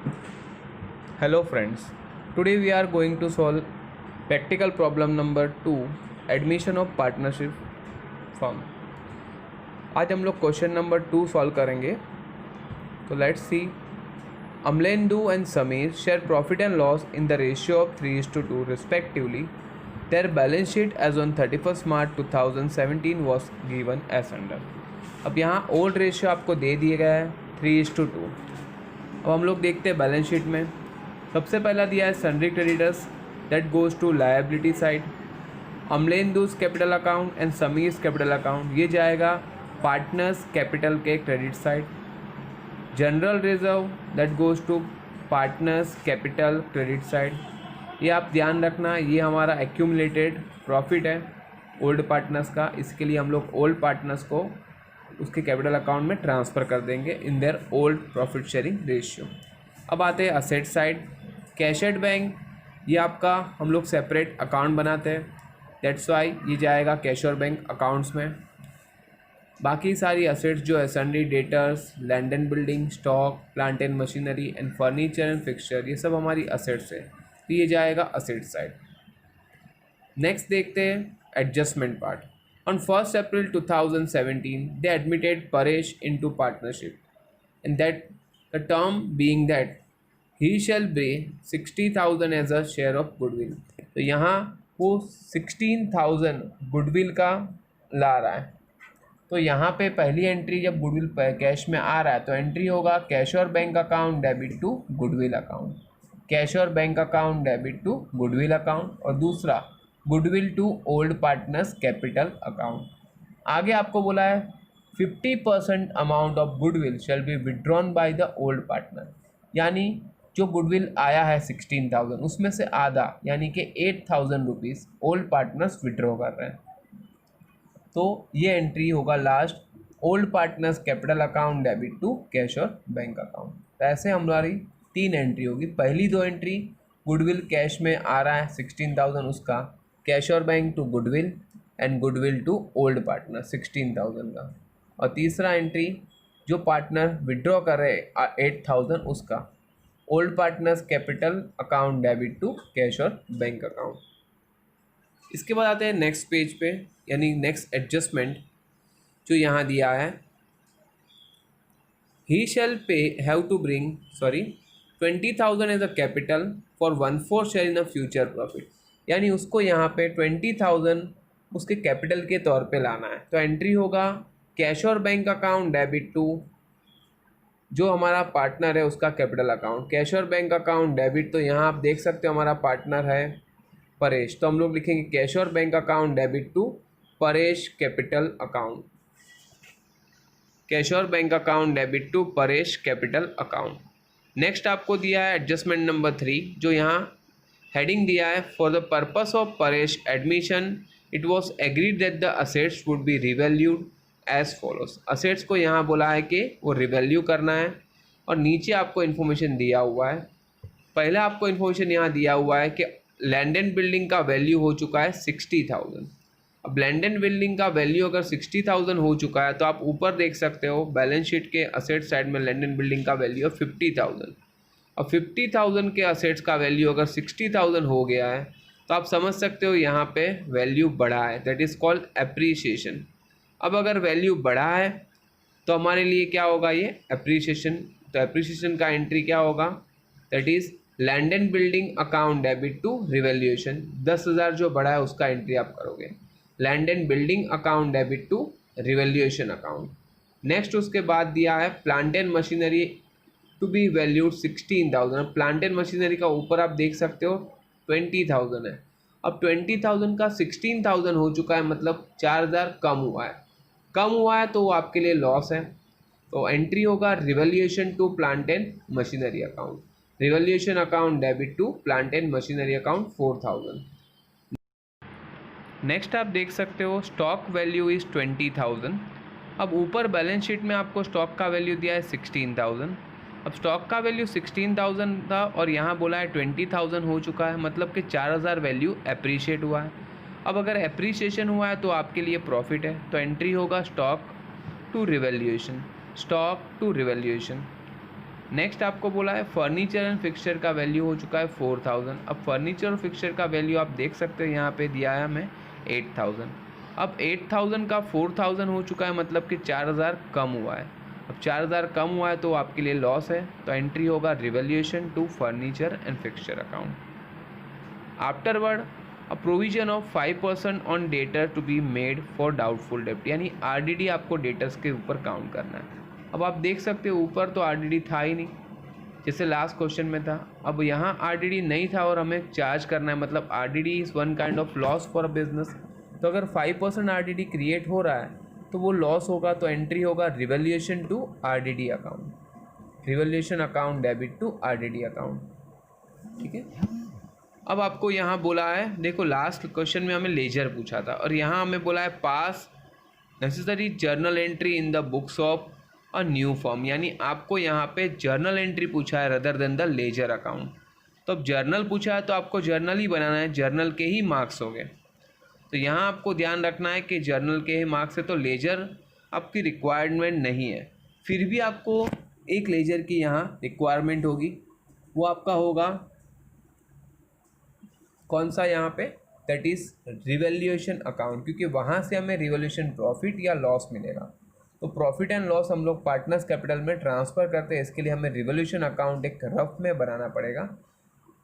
Hello friends, today we are going to solve practical problem number 2 admission of partnership firm। आज हम लोग question number 2 solve करेंगे। तो let's see. Amlendu and Sameer share profit and loss in the ratio of 3:2 respectively. Their balance sheet as on 31st March 2017 was given as under। अब यहाँ old ratio आपको दे दिया गया है 3:2। अब हम लोग देखते हैं बैलेंस शीट में। सबसे पहला दिया है sundry creditors that goes to liability side. Amalendu's capital account and Sameer's capital account ये जाएगा पार्टनर्स कैपिटल के credit side. General reserve that goes to partners capital credit side. ये आप ध्यान रखना, ये हमारा एक्यूमुलेटेड प्रॉफिट है ओल्ड पार्टनर्स का, इसके लिए हम लोग ओल्ड पार्टनर्स को उसके कैपिटल अकाउंट में ट्रांसफ़र कर देंगे in their old profit sharing ratio. अब आते हैं asset side. Cash at bank ये आपका हम लोग सेपरेट अकाउंट बनाते हैं, दैट्स वाई ये जाएगा कैश और बैंक अकाउंट्स में। बाकी सारी असेट्स जो है sundry debtors, land and building, stock, plant and machinery and furniture and fixture ये सब हमारी असेट्स है, तो ये जाएगा असेट साइड। नेक्स्ट देखते हैं adjustment part. On 1 April 2017 they admitted Paresh into partnership and that the term being that he shall pay 60,000 as a share of goodwill. तो यहाँ वो 16,000 गुडविल का ला रहा है। तो यहाँ पे पहली एंट्री जब गुडविल कैश में आ रहा है तो एंट्री होगा कैश और bank account debit to goodwill account, cash और bank account debit to goodwill account, और दूसरा goodwill to old partners capital account. आगे आपको बोला है 50% amount of goodwill shall be withdrawn by the old partner, यानी जो गुडविल आया है 16,000 उसमें से आधा यानी कि 8,000 रुपीज़ ओल्ड पार्टनर्स विड्रॉ कर रहे हैं। तो ये एंट्री होगा last old partners capital account debit to cash और बैंक अकाउंट। तो ऐसे हमारी 3 एंट्री होगी। पहली 2 एंट्री गुडविल कैश में आ रहा है 16,000 उसका, कैश और bank to goodwill and goodwill to old partner 16,000 का, और तीसरा एंट्री जो पार्टनर विड्रॉ कर रहे 8,000 उसका old partners capital account debit to cash और बैंक अकाउंट। इसके बाद आते हैं नेक्स्ट पेज पे, यानी नेक्स्ट एडजस्टमेंट जो यहाँ दिया है। He shall pay have to bring 20,000 as a capital for 1/4 share in a future profit, यानी उसको यहाँ पे 20,000 उसके कैपिटल के तौर पे लाना है। तो एंट्री होगा कैश और बैंक अकाउंट डेबिट टू जो हमारा पार्टनर है उसका कैपिटल अकाउंट, कैश और बैंक अकाउंट डेबिट। तो यहाँ आप देख सकते हो हमारा पार्टनर है परेश, तो हम लोग लिखेंगे कैश और bank account debit to Paresh capital account, cash और bank account debit to Paresh capital account. Next आपको दिया है एडजस्टमेंट नंबर 3 जो यहाँ हेडिंग दिया है for the purpose of Paresh admission it was agreed that the assets would be revalued as follows. Assets को यहाँ बोला है कि वो रिवैल्यू करना है, और नीचे आपको इन्फॉर्मेशन दिया हुआ है। पहला आपको इन्फॉर्मेशन यहाँ दिया हुआ है कि लैंड एंड बिल्डिंग का वैल्यू हो चुका है 60,000। अब लैंड एंड बिल्डिंग का वैल्यू अगर 60,000 हो चुका है तो आप ऊपर देख सकते हो बैलेंस शीट के असेट साइड में लैंड एंड बिल्डिंग का वैल्यू है 50,000। अब 50,000 के असेट्स का वैल्यू अगर 60,000 हो गया है तो आप समझ सकते हो यहाँ पे वैल्यू बढ़ा है, दैट इज़ कॉल्ड एप्रीशिएशन। अब अगर वैल्यू बढ़ा है तो हमारे लिए क्या होगा, ये एप्रीशिएशन। तो एप्रीशिएशन का एंट्री क्या होगा, that is land and building account debit to revaluation. 10,000 जो बढ़ा है उसका एंट्री आप करोगे, land and building account debit to revaluation account. Next उसके बाद दिया है plant and machinery to be valued 16,000। Plant and machinery का ऊपर आप देख सकते हो 20,000 है। अब 20,000 का 16,000 हो चुका है, मतलब 4,000 कम हुआ है। कम हुआ है तो वो आपके लिए लॉस है। तो एंट्री होगा revaluation to plant and machinery account, revaluation account debit to plant and machinery account 4,000। Next आप देख सकते हो स्टॉक वैल्यू इज़ 20,000। अब ऊपर बैलेंस शीट में आपको स्टॉक का वैल्यू दिया है 16,000। अब स्टॉक का वैल्यू 16,000 था और यहाँ बोला है 20,000 हो चुका है, मतलब कि 4,000 वैल्यू एप्रीशिएट हुआ है। अब अगर एप्रीशिएशन हुआ है तो आपके लिए प्रॉफिट है, तो एंट्री होगा stock to revaluation, stock to revaluation. Next आपको बोला है फर्नीचर एंड फिक्सचर का वैल्यू हो चुका है 4000। अब फर्नीचर और फिक्सचर का वैल्यू आप देख सकते हो यहाँ पे दिया है हमें 8000। अब 8000 का 4000 हो चुका है, मतलब कि 4000 कम हुआ है। अब 4000 कम हुआ है तो आपके लिए लॉस है, तो एंट्री होगा revaluation to furniture and fixture account. Afterward a provision of 5% on debtor to be made for doubtful डेप्ट, यानी आरडीडी आपको डेटर्स के ऊपर काउंट करना है। अब आप देख सकते हो ऊपर तो आरडीडी था ही नहीं, जैसे लास्ट क्वेश्चन में था। अब यहाँ आरडीडी नहीं था और हमें चार्ज करना है, मतलब RDD is one kind of loss for a business. तो अगर 5% आरडीडी क्रिएट हो रहा है तो वो लॉस होगा, तो एंट्री होगा revaluation to RDD account, revaluation account debit to RDD account. ठीक है। अब आपको यहाँ बोला है, देखो लास्ट क्वेश्चन में हमें लेजर पूछा था और यहाँ हमें बोला है पास necessary journal entry in the books of a new form, यानी आपको यहाँ पे जर्नल एंट्री पूछा है rather than the ledger account. तो अब जर्नल पूछा है तो आपको जर्नल ही बनाना है, जर्नल के ही मार्क्स हो गए। तो यहाँ आपको ध्यान रखना है कि जर्नल के ही मार्क्स है, तो लेजर आपकी रिक्वायरमेंट नहीं है। फिर भी आपको एक लेजर की यहाँ रिक्वायरमेंट होगी, वो आपका होगा कौन सा यहाँ पे, दैट इज़ रिवैल्यूएशन अकाउंट, क्योंकि वहाँ से हमें रिवैल्यूएशन प्रॉफिट या लॉस मिलेगा। तो प्रॉफिट एंड लॉस हम लोग पार्टनर्स कैपिटल में ट्रांसफ़र करते हैं, इसके लिए हमें रिवैल्यूएशन अकाउंट एक रफ में बनाना पड़ेगा।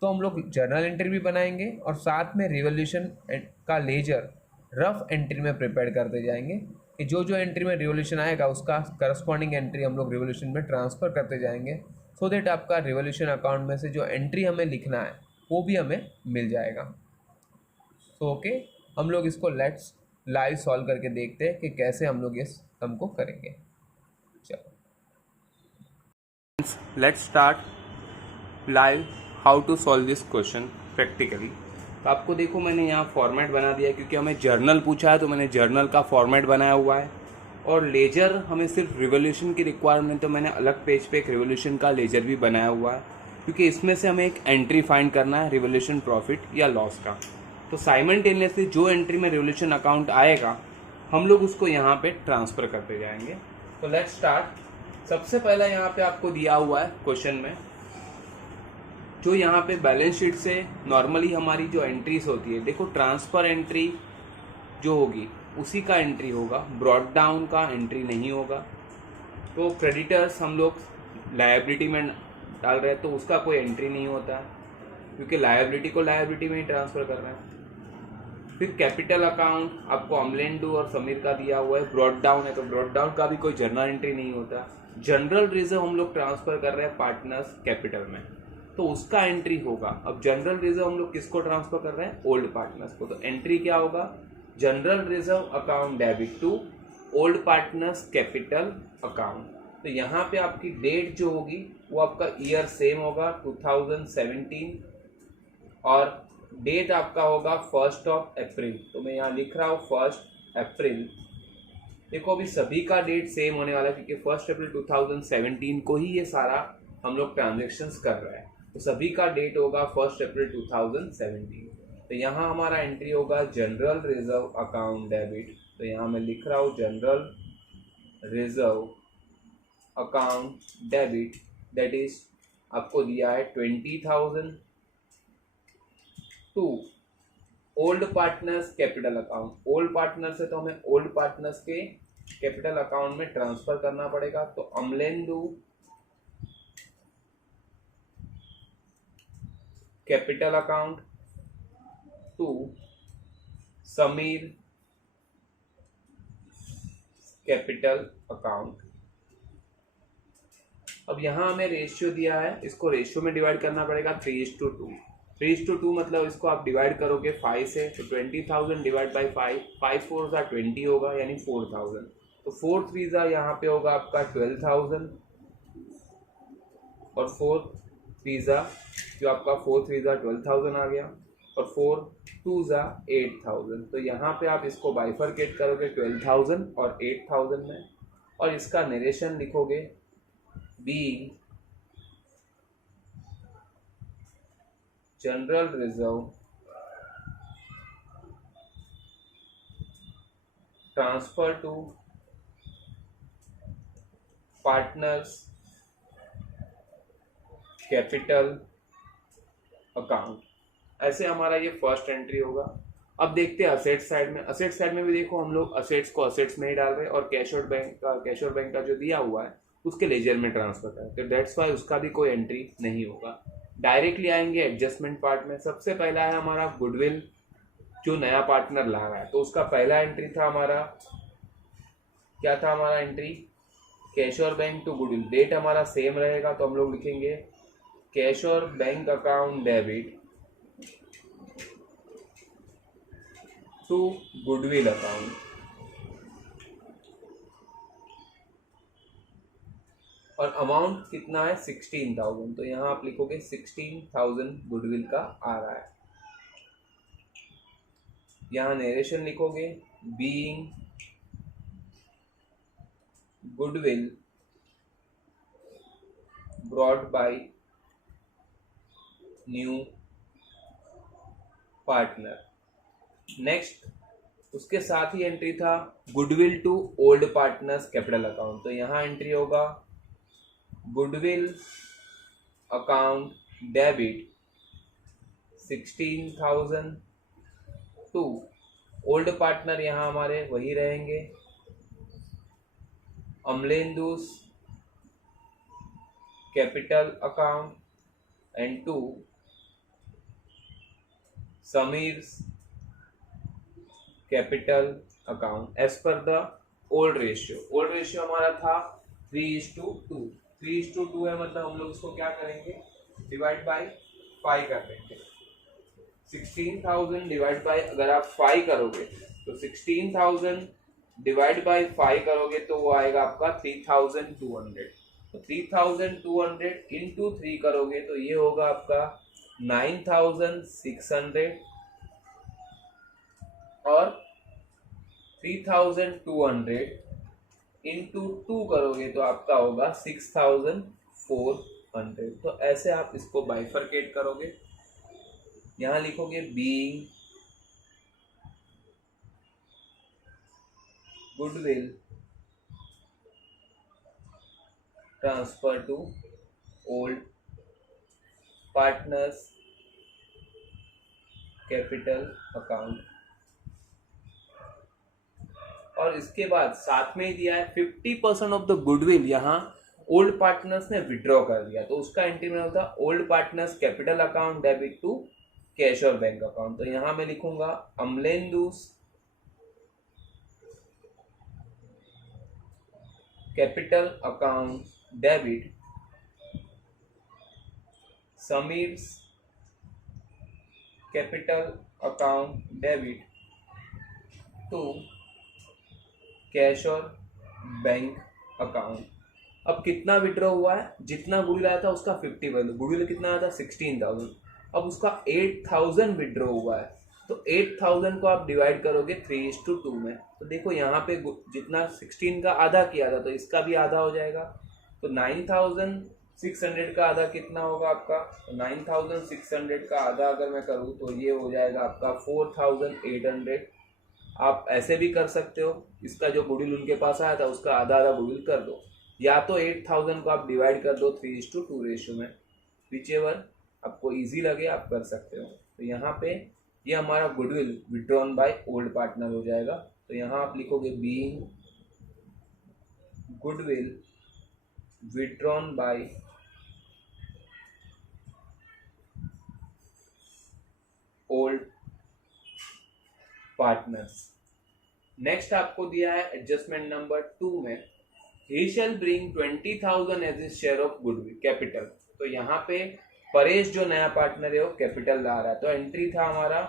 तो हम लोग जर्नल एंट्री भी बनाएंगे और साथ में रिवैल्यूएशन का लेजर रफ एंट्री में प्रिपेयर करते जाएंगे कि जो जो एंट्री में रिवॉल्यूशन आएगा उसका करस्पॉन्डिंग एंट्री हम लोग रिवॉल्यूशन में ट्रांसफ़र करते जाएंगे, सो दैट आपका रिवॉल्यूशन अकाउंट में से जो एंट्री हमें लिखना है वो भी हमें मिल जाएगा। तो ओके, हम लोग इसको लेट्स लाइव सॉल्व करके देखते हैं कि कैसे हम लोग इस सम को करेंगे। चलो let's start live how to solve this question practically. तो आपको देखो मैंने यहाँ फॉर्मेट बना दिया, क्योंकि हमें जर्नल पूछा है तो मैंने जर्नल का फॉर्मेट बनाया हुआ है, और लेजर हमें सिर्फ रिवॉल्यूशन की रिक्वायरमेंट, तो मैंने अलग पेज पे एक रिवॉल्यूशन का लेजर भी बनाया हुआ है, क्योंकि इसमें से हमें एक एंट्री फाइंड करना है रिवॉल्यूशन प्रॉफिट या लॉस का। तो साइमल्टेनियसली जो एंट्री में रिवॉल्यूशन अकाउंट आएगा हम लोग उसको यहाँ पे ट्रांसफ़र करते जाएंगे। तो लेट्स स्टार्ट। सबसे पहला यहाँ पे आपको दिया हुआ है क्वेश्चन में, जो यहाँ पे बैलेंस शीट से नॉर्मली हमारी जो एंट्रीज होती है, देखो ट्रांसफ़र एंट्री जो होगी उसी का एंट्री होगा, ब्रॉड डाउन का एंट्री नहीं होगा। तो क्रेडिटर्स हम लोग लायबिलिटी में डाल रहे हैं तो उसका कोई एंट्री नहीं होता है, क्योंकि लायबिलिटी को लायबिलिटी में ही ट्रांसफ़र कर रहे हैं। फिर कैपिटल अकाउंट आपको अमलेंडू और समीर का दिया हुआ है, ब्रॉड डाउन है तो ब्रॉड डाउन का भी कोई जर्नल एंट्री नहीं होता। जनरल रिजर्व हम लोग ट्रांसफ़र कर रहे हैं पार्टनर्स कैपिटल में, तो उसका एंट्री होगा। अब जनरल रिजर्व हम लोग किसको ट्रांसफ़र कर रहे हैं, ओल्ड पार्टनर्स को, तो एंट्री क्या होगा, general reserve account debit to old partners capital account. तो यहाँ पे आपकी डेट जो होगी वो आपका ईयर सेम होगा 2017, और डेट आपका होगा 1 अप्रैल। तो मैं यहाँ लिख रहा हूँ 1 अप्रैल। देखो अभी सभी का डेट सेम होने वाला है, क्योंकि 1 अप्रैल 2017 को ही ये सारा हम लोग ट्रांजेक्शन्स कर रहे हैं, तो सभी का डेट होगा 1 अप्रैल 2017। तो यहाँ हमारा एंट्री होगा जनरल रिजर्व अकाउंट डेबिट। तो यहाँ मैं लिख रहा हूँ general reserve account debit, that is आपको दिया है 20,000 to old partners capital account. Old partners है तो हमें ओल्ड पार्टनर्स के कैपिटल अकाउंट में ट्रांसफर करना पड़ेगा। तो Amlendu capital account to Sameer capital account. अब यहाँ हमें रेशियो दिया है, इसको रेशियो में डिवाइड करना पड़ेगा 3:2। 3:2 मतलब इसको आप डिवाइड करोगे 5 से, तो 20,000 डिवाइड बाई 5, 5 4 20 होगा, यानी 4,000। तो 4 3 यहाँ पे होगा आपका 12,000, और 4 3 जो आपका 4 3 12,000 आ गया, और 4 2 8,000। तो यहाँ पे आप इसको बाइफरकेट करोगे 12,000 और 8,000 में, और इसका नरेशन लिखोगे being general reserve transfer to partners capital account. ऐसे हमारा ये फर्स्ट एंट्री होगा। अब देखते हैं असेट साइड में। असेट साइड में भी देखो हम लोग असेट्स को असेट्स में ही डाल रहे हैं और कैश और बैंक का जो दिया हुआ है उसके लेजर में ट्रांसफर करें, तो डेट्स वाई उसका भी कोई एंट्री नहीं होगा। डायरेक्टली आएंगे एडजस्टमेंट पार्ट में। सबसे पहला है हमारा गुडविल, जो नया पार्टनर ला रहा है, तो उसका पहला एंट्री था हमारा, क्या था हमारा एंट्री, कैश और बैंक टू गुडविल। डेट हमारा सेम रहेगा, तो हम लोग लिखेंगे कैश और bank account debit to goodwill account. और अमाउंट कितना है 16,000, तो यहाँ आप लिखोगे 16,000 गुडविल का आ रहा है। यहाँ नरेशन लिखोगे being goodwill brought by new partner. Next उसके साथ ही एंट्री था goodwill to old partners capital account, तो यहाँ एंट्री होगा goodwill account debit 16,000 to old partner, यहाँ हमारे वही रहेंगे Amlendu's capital account and to Sameer's capital account as per the old ratio. Old ratio हमारा था 3:2। 3:2 है, मतलब हम लोग इसको क्या करेंगे, डिवाइड बाय 5 कर देंगे। 16,000 डिवाइड बाय, अगर आप 5 करोगे तो 16,000 डिवाइड बाय 5 करोगे तो वो आएगा आपका 3,200। तो 3,200 इंटू 3 करोगे तो ये होगा आपका 9,600 और 3,200 इंटू 2 करोगे तो आपका होगा 6,400। तो ऐसे आप इसको बाइफरकेट करोगे। यहां लिखोगे being goodwill transfer to old partners capital account. और इसके बाद साथ में ही दिया है 50% ऑफ द गुडविल, यहाँ ओल्ड पार्टनर्स ने विड्रॉ कर दिया, तो उसका एंट्री में होता old partners capital account debit to cash और बैंक अकाउंट। तो यहां मैं लिखूंगा Amlendu's capital account debit Sameer's capital account debit to cash और बैंक अकाउंट। अब कितना विड्रॉ हुआ है, जितना गुडविल आया था उसका 50 वैल्यू, गुडविल कितना आया था 16,000, अब उसका 8,000 विड्रॉ हुआ है, तो 8,000 को आप डिवाइड करोगे 3:2 में। तो देखो यहाँ पे जितना 16 का आधा किया था तो इसका भी आधा हो जाएगा, तो 9,600 का आधा कितना होगा आपका, तो 9,600 का आधा अगर मैं करूँ तो ये हो जाएगा आपका 4,800। आप ऐसे भी कर सकते हो, इसका जो गुडविल उनके पास आया था उसका आधा आधा गुडविल कर दो, या तो 8,000 को आप डिवाइड कर दो 3:2 रेशियो में, विच एवर आपको इजी लगे आप कर सकते हो। तो यहाँ पे ये हमारा goodwill withdrawn by old partner हो जाएगा। तो यहाँ आप लिखोगे being goodwill withdrawn by old partners. Next आपको दिया है एडजस्टमेंट नंबर 2 में ही shall bring 20,000 as is share of goodwill capital. तो यहाँ पे परेश जो नया पार्टनर है वो कैपिटल ला रहा है, तो एंट्री था हमारा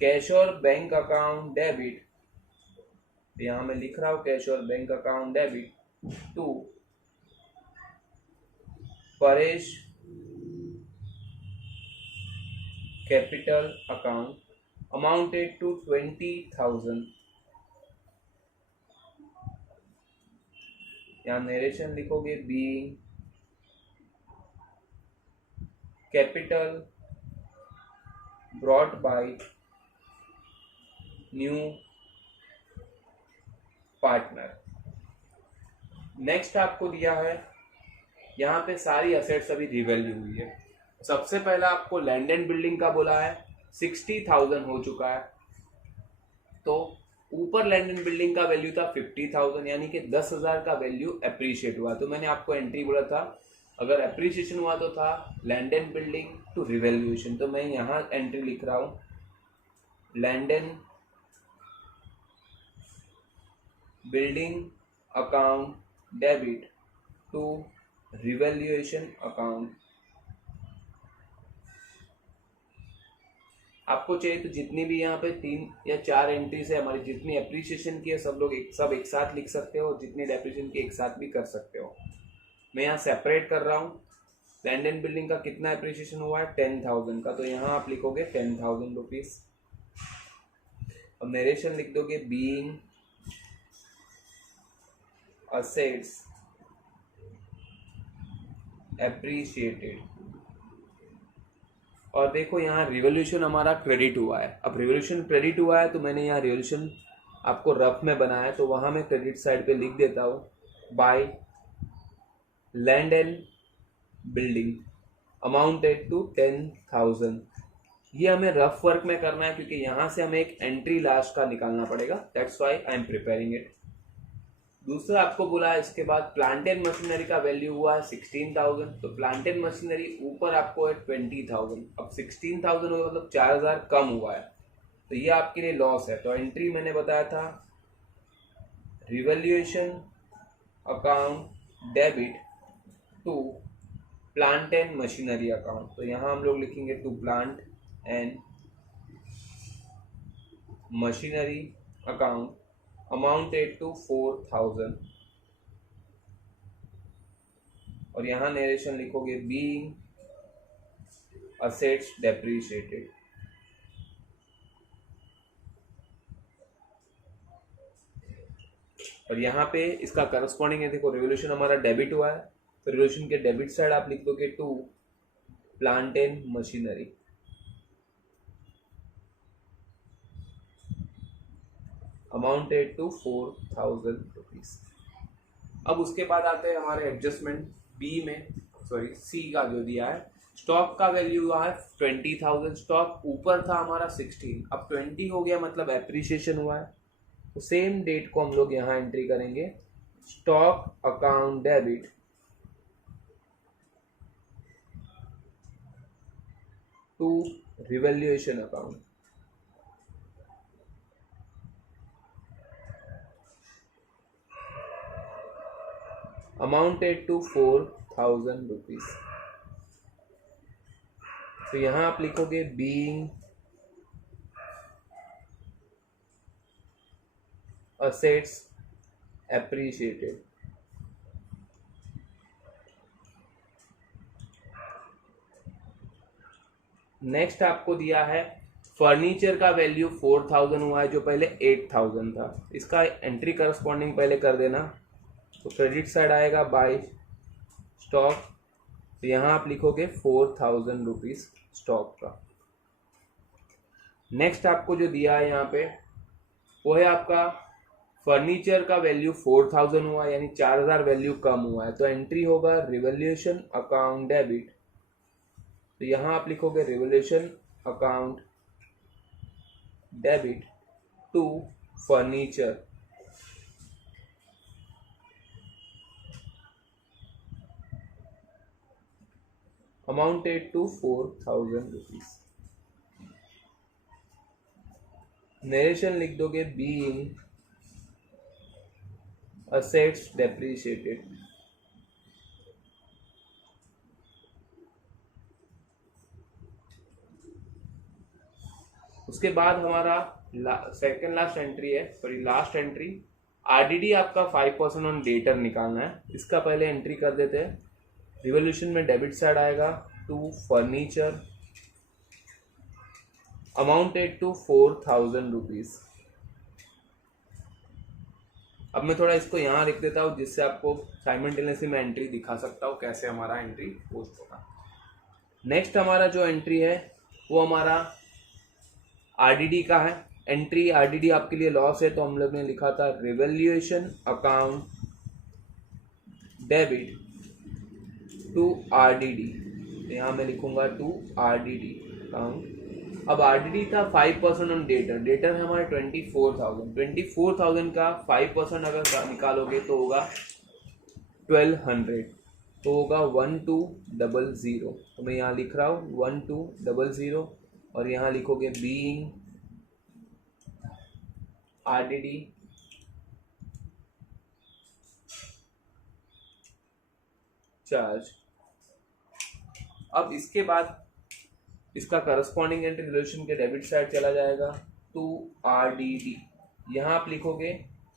कैश और बैंक अकाउंट डेबिट, यहां मैं लिख रहा हूं कैश और bank account debit to Paresh capital account amounted to 20,000। यहाँ नरेशन लिखोगे being capital brought by new partner. Next आपको दिया है यहाँ पे सारी असेट्स अभी रिवैल्यू हुई है। सबसे पहला आपको लैंड एंड बिल्डिंग का बोला है, 60,000 हो चुका है। तो ऊपर लैंड एंड बिल्डिंग का वैल्यू था 50,000, यानी कि 10,000 का वैल्यू एप्रिशिएट हुआ। तो मैंने आपको एंट्री बोला था, अगर एप्रिशिएशन हुआ तो था land and building to revaluation. तो मैं यहाँ एंट्री लिख रहा हूँ, land and building account debit to revaluation account. आपको चाहिए तो जितनी भी यहाँ पे 3 या 4 एंट्रीज है हमारी, जितनी एप्रिसिएशन की है सब लोग एक साथ लिख सकते हो, जितनी डेप्रिसिएशन की एक साथ भी कर सकते हो। मैं यहाँ सेपरेट कर रहा हूँ। लैंड एंड बिल्डिंग का कितना एप्रिसिएशन हुआ है, 10,000 का, तो यहाँ आप लिखोगे 10,000 रुपीज। अब नरेशन लिख दोगे, बीइंग असेट्स एप्रिशिएटेड। और देखो यहाँ रिवोल्यूशन हमारा क्रेडिट हुआ है। अब रिवोल्यूशन क्रेडिट हुआ है तो मैंने यहाँ रिवोल्यूशन आपको रफ में बनाया है, तो वहाँ मैं क्रेडिट साइड पे लिख देता हूँ, by land and building amounted to 10,000। ये हमें रफ वर्क में करना है क्योंकि यहाँ से हमें एक एंट्री लास्ट का निकालना पड़ेगा, that's why I am preparing it. दूसरा आपको बोला है इसके बाद प्लांट एंड मशीनरी का वैल्यू हुआ है 16,000, तो प्लांट एंड मशीनरी ऊपर आपको है 20,000। अब 16,000 हुआ मतलब 4,000 कम हुआ है, तो ये आपके लिए लॉस है। तो एंट्री मैंने बताया था revaluation account debit to plant and machinery account. तो यहाँ हम लोग लिखेंगे to plant and machinery account amounted to 4,000। और यहाँ नरेशन लिखोगे, बीइंग असेट्स डेप्रिशिएटेड। और यहाँ पे इसका करस्पॉन्डिंग है, देखो रिवोल्यूशन हमारा डेबिट हुआ है, तो रिवोल्यूशन के डेबिट साइड आप लिख दोगे to plant and machinery. Amounted to 4,000 rupees. अब उसके बाद आते हैं हमारे एडजस्टमेंट बी में, सॉरी सी का जो दिया है, स्टॉक का वैल्यू हुआ है 20,000। स्टॉक ऊपर था हमारा 16, अब 20 हो गया मतलब एप्रिसिएशन हुआ है। तो सेम डेट को हम लोग यहाँ एंट्री करेंगे, stock account debit to revaluation account. Amounted to 4,000 rupees. तो यहां आप लिखोगे, बीइंग असेट्स एप्रिशिएटेड। नेक्स्ट आपको दिया है फर्नीचर का वैल्यू 4,000 हुआ है, जो पहले 8,000 था। इसका एंट्री करस्पॉन्डिंग पहले कर देना। तो क्रेडिट साइड आएगा बाय स्टॉक, तो यहाँ आप लिखोगे 4,000 रुपीज स्टॉक का। नेक्स्ट आपको जो दिया है यहाँ पे वो है आपका फर्नीचर का वैल्यू 4,000 हुआ, यानी 4,000 वैल्यू कम हुआ है, तो एंट्री होगा रिवैल्यूएशन अकाउंट डेबिट। तो यहाँ आप लिखोगे revaluation account debit to furniture amounted to 4,000 rupees. Narration लिख दोगे, बीइंग असेट्स डेप्रिशिएटेड। उसके बाद हमारा सेकेंड लास्ट एंट्री है, सॉरी लास्ट एंट्री, आरडीडी आपका 5% ऑन डेटर निकालना है। इसका पहले एंट्री कर देते हैं। रिवोल्यूशन में डेबिट साइड आएगा to furniture amounted to 4,000 rupees. अब मैं थोड़ा इसको यहाँ लिख देता हूँ जिससे आपको साइमल्टेनियसली मैं एंट्री दिखा सकता हूँ कैसे हमारा एंट्री पोस्ट होगा। नेक्स्ट हमारा जो एंट्री है वो हमारा आरडीडी का है। एंट्री आरडीडी आपके लिए लॉस है, तो हम लोग ने लिखा था revaluation account debit to RDD, तो यहाँ मैं लिखूंगा टू RDD अकाउंट। अब RDD था 5% ऑन डेटर, डेटर है हमारे 24,000 का 5% अगर निकालोगे तो होगा 1200, तो होगा 1200। तो मैं यहाँ लिख रहा हूँ 1200, और यहाँ लिखोगे बीइंग RDD चार्ज। अब इसके बाद इसका करस्पॉन्डिंग एंट्री रिलेशन के डेबिट साइड चला जाएगा टू RDD, यहाँ आप लिखोगे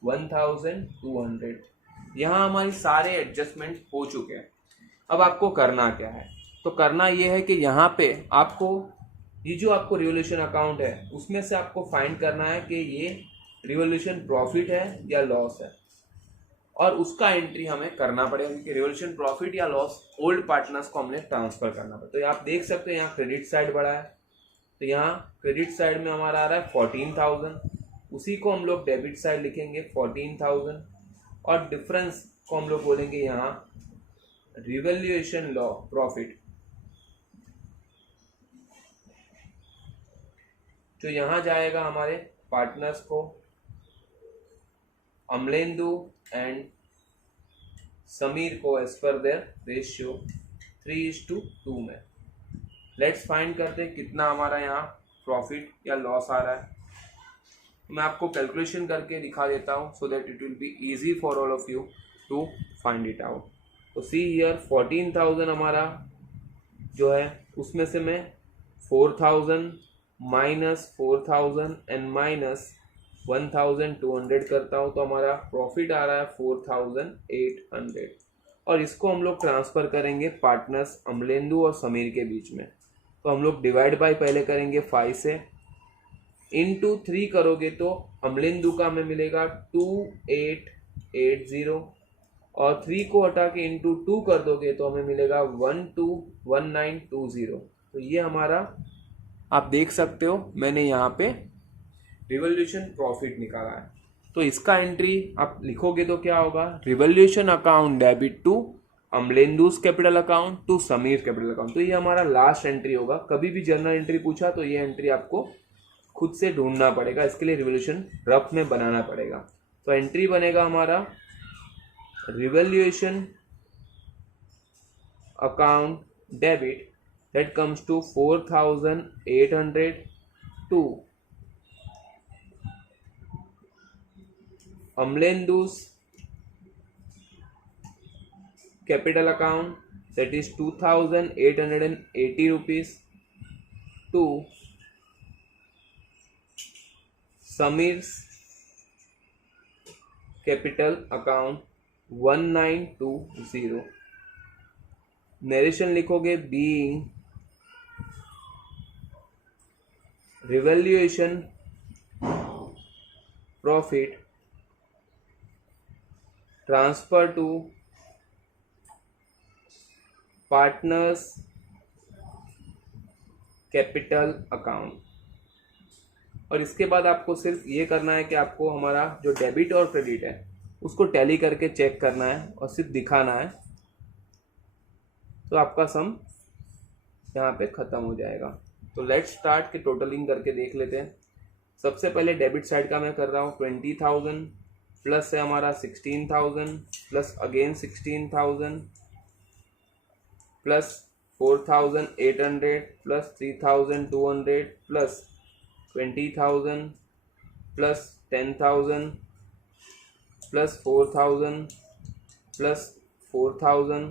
1200। यहाँ हमारी सारे एडजस्टमेंट हो चुके हैं। अब आपको करना क्या है, तो करना ये है कि यहाँ पे आपको ये जो आपको रिवोल्यूशन अकाउंट है उसमें से आपको फाइंड करना है कि ये रिवोल्यूशन प्रॉफिट है या लॉस है, और उसका एंट्री हमें करना पड़ेगा क्योंकि रिवोल्यूशन प्रॉफिट या लॉस ओल्ड पार्टनर्स को हमने ट्रांसफर करना पड़ेगा। तो आप देख सकते हैं यहाँ क्रेडिट साइड बढ़ा है, तो यहाँ क्रेडिट साइड में हमारा आ रहा है 14,000, उसी को हम लोग डेबिट साइड लिखेंगे 14,000, और डिफरेंस को हम लोग बोलेंगे यहाँ रिवैल्यूएशन लॉ प्रॉफिट, जो यहाँ जाएगा हमारे पार्टनर्स को अमलेंदु एंड समीर को एज पर देयर रेशियो 3:2 में। लेट्स फाइंड करते हैं कितना हमारा यहाँ प्रॉफिट या लॉस आ रहा है। मैं आपको कैलकुलेशन करके दिखा देता हूँ so that it will be easy for all of you to find it out. तो सी हियर 14,000 हमारा जो है उसमें से मैं 4,000 माइनस 4,000 एंड माइनस 1,200 करता हूँ, तो हमारा प्रॉफिट आ रहा है 4,800, और इसको हम लोग ट्रांसफ़र करेंगे पार्टनर्स अमलेंदु और समीर के बीच में। तो हम लोग डिवाइड बाय पहले करेंगे 5 से, इनटू 3 करोगे तो अमलेंदु का हमें मिलेगा 2880, और 3 को हटा के इनटू 2 कर दोगे तो हमें मिलेगा 121920। तो ये हमारा आप देख सकते हो मैंने यहाँ पे रिवॉल्यूशन प्रॉफिट निकाला है। तो इसका एंट्री आप लिखोगे तो क्या होगा, revaluation account debit to Amlendu's capital account to Sameer capital account. तो ये हमारा लास्ट एंट्री होगा। कभी भी जर्नल एंट्री पूछा तो ये एंट्री आपको खुद से ढूंढना पड़ेगा, इसके लिए रिवॉल्यूशन रफ में बनाना पड़ेगा। तो एंट्री बनेगा हमारा revolution account debit that comes to 4,800 to Amlendu's capital account that is 2,880 rupees to Samir's capital account 1920। Narration लिखोगे being revaluation profit transfer to partners capital account. और इसके बाद आपको सिर्फ ये करना है कि आपको हमारा जो डेबिट और क्रेडिट है उसको टैली करके चेक करना है और सिर्फ दिखाना है, तो आपका सम यहाँ पे ख़त्म हो जाएगा। तो लेट्स स्टार्ट के टोटलिंग करके देख लेते हैं। सबसे पहले डेबिट साइड का मैं कर रहा हूँ 20,000 प्लस है हमारा 16,000 plus again 16,000 plus 4,800 plus 3,200 plus 20,000 plus 10,000 plus 4,000 plus 4,000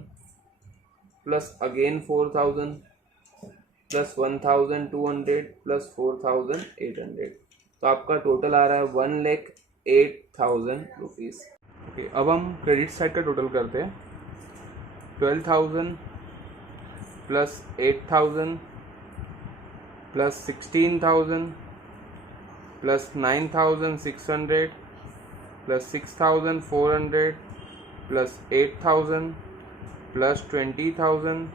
plus again 4,000 plus 1,200 plus 4,800। तो आपका टोटल आ रहा है 1,08,000 रुपीज़। ओके, अब हम क्रेडिट साइड का टोटल करते हैं। 12,000 plus 8,000 plus 16,000 plus 9,600 plus 6,400 plus 8,000 plus 20,000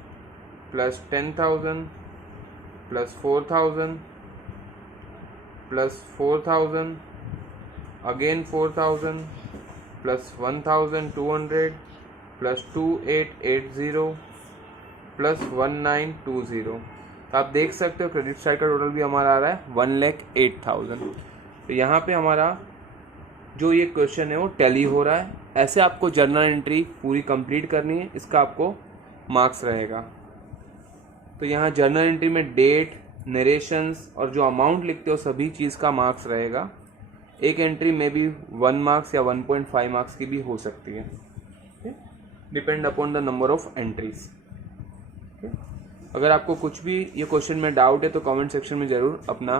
plus 10,000 plus 4,000 plus 4,000 again 4,000 plus 1,200 plus 2,880 plus 1920। तो आप देख सकते हो क्रेडिट साइड का टोटल भी हमारा आ रहा है 1,08,000। तो यहाँ पे हमारा जो ये क्वेश्चन है वो टैली हो रहा है। ऐसे आपको जर्नल एंट्री पूरी कंप्लीट करनी है, इसका आपको मार्क्स रहेगा। तो यहाँ जर्नल एंट्री में डेट, नरेशंस और जो अमाउंट लिखते हो सभी चीज़ का मार्क्स रहेगा। एक एंट्री में भी 1 मार्क्स या 1.5 मार्क्स की भी हो सकती है, depend upon the number of entries. अगर आपको कुछ भी ये क्वेश्चन में डाउट है तो कमेंट सेक्शन में ज़रूर अपना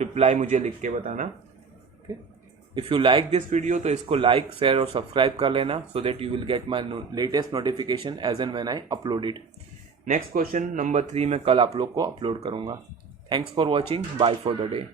रिप्लाई मुझे लिख के बताना। If you like this video तो इसको लाइक, शेयर और सब्सक्राइब कर लेना, so that you will get my latest notification as and when I upload it. Next question number 3 मैं कल आप लोग को अपलोड करूँगा। Thanks for watching, bye for the day.